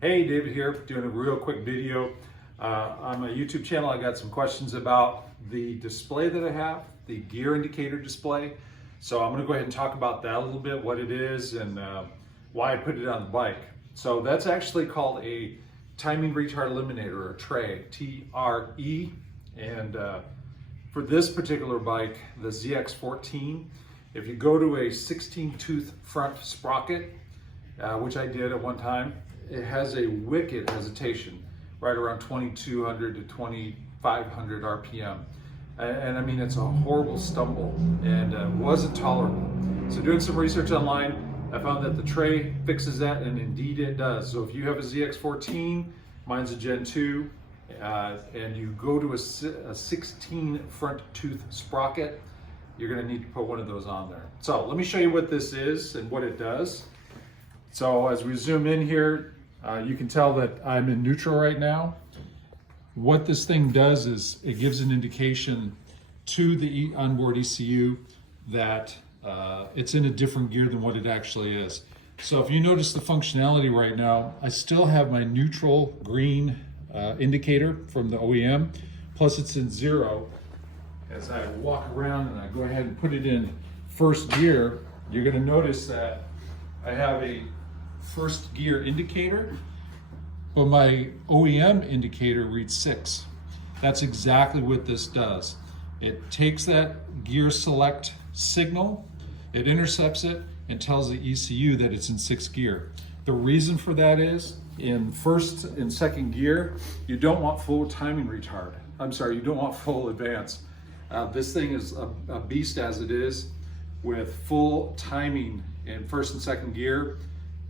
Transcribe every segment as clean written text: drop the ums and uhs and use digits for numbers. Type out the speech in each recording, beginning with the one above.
Hey, David here, doing a real quick video. On my YouTube channel, I got some questions about the display that I have, the gear indicator display. So I'm gonna go ahead and talk about that a little bit, what it is and why I put it on the bike. So that's actually called a timing retard eliminator, or TRE, T-R-E. And for this particular bike, the ZX14, if you go to a 16-tooth front sprocket, which I did at one time, it has a wicked hesitation right around 2200 to 2500 RPM. And I mean, it's a horrible stumble and wasn't tolerable. So doing some research online, I found that the TRE fixes that, and indeed it does. So if you have a ZX14, mine's a Gen 2, and you go to a 16 front tooth sprocket, you're gonna need to put one of those on there. So let me show you what this is and what it does. So as we zoom in here, you can tell that I'm in neutral right now. What this thing does is it gives an indication to the onboard ECU that it's in a different gear than what it actually is. So if you notice the functionality right now, I still have my neutral green indicator from the OEM, plus it's in zero. As I walk around and I go ahead and put it in first gear, you're gonna notice that I have a first gear indicator, but my OEM indicator reads 6. That's exactly what this does. It takes that gear select signal, it intercepts it, and tells the ECU that it's in 6th gear. The reason for that is, in first and second gear, you don't want full timing retard. I'm sorry, you don't want full advance. This thing is a beast as it is. With full timing in first and second gear,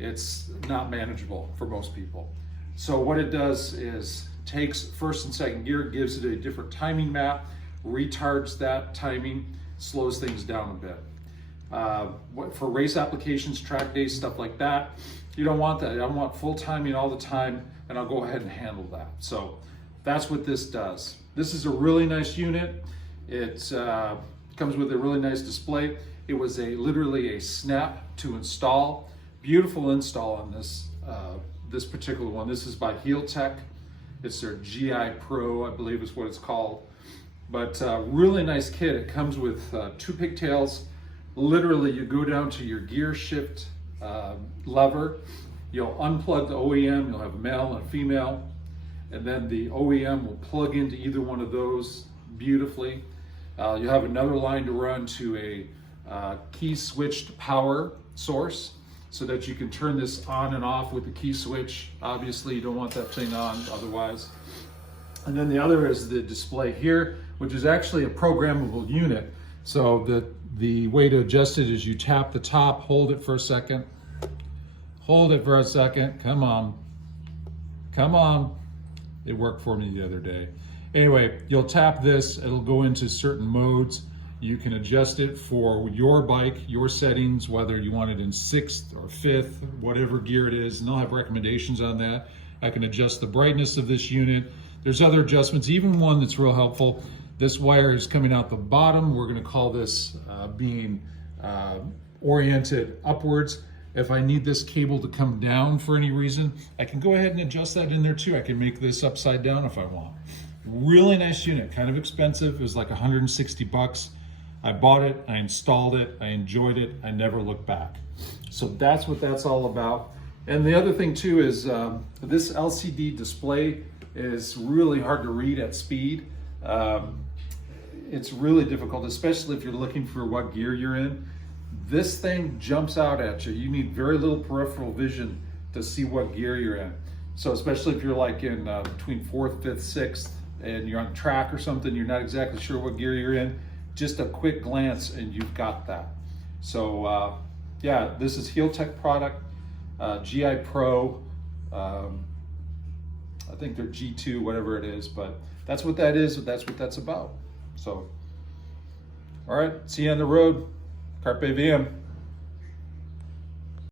it's not manageable for most people. So what it does is takes first and second gear, gives it a different timing map, retards that timing, slows things down a bit. For race applications, track days, stuff like that, you don't want that. I want full timing all the time, and I'll go ahead and handle that. So that's what this does. This is a really nice unit. It comes with a really nice display. It was literally a snap to install. Beautiful install on this particular one. This is by HealTech. It's their GIPro, I believe is what it's called. But really nice kit. It comes with 2 pigtails. Literally, you go down to your gear shift lever. You'll unplug the OEM. You'll have a male and a female. And then the OEM will plug into either one of those beautifully. You have another line to run to a key switched power source, so that you can turn this on and off with the key switch. Obviously, you don't want that thing on otherwise. And then the other is the display here, which is actually a programmable unit. So the way to adjust it is you tap the top, hold it for a second, hold it for a second, come on. It worked for me the other day. Anyway, you'll tap this, it'll go into certain modes. You can adjust it for your bike, your settings, whether you want it in 6th or 5th, whatever gear it is, and they'll have recommendations on that. I can adjust the brightness of this unit. There's other adjustments, even one that's real helpful. This wire is coming out the bottom. We're gonna call this being oriented upwards. If I need this cable to come down for any reason, I can go ahead and adjust that in there too. I can make this upside down if I want. Really nice unit, kind of expensive. It was like 160 bucks. I bought it, I installed it, I enjoyed it, I never looked back. So that's what that's all about. And the other thing too is this LCD display is really hard to read at speed. It's really difficult, especially if you're looking for what gear you're in. This thing jumps out at you. You need very little peripheral vision to see what gear you're in. So especially if you're like in between 4th, 5th, 6th, and you're on track or something, you're not exactly sure what gear you're in, just a quick glance and you've got that. So yeah, this is HealTech product, GIPro. I think they're G2, whatever it is, but that's what that is, that's what that's about. So, all right, see you on the road. Carpe diem.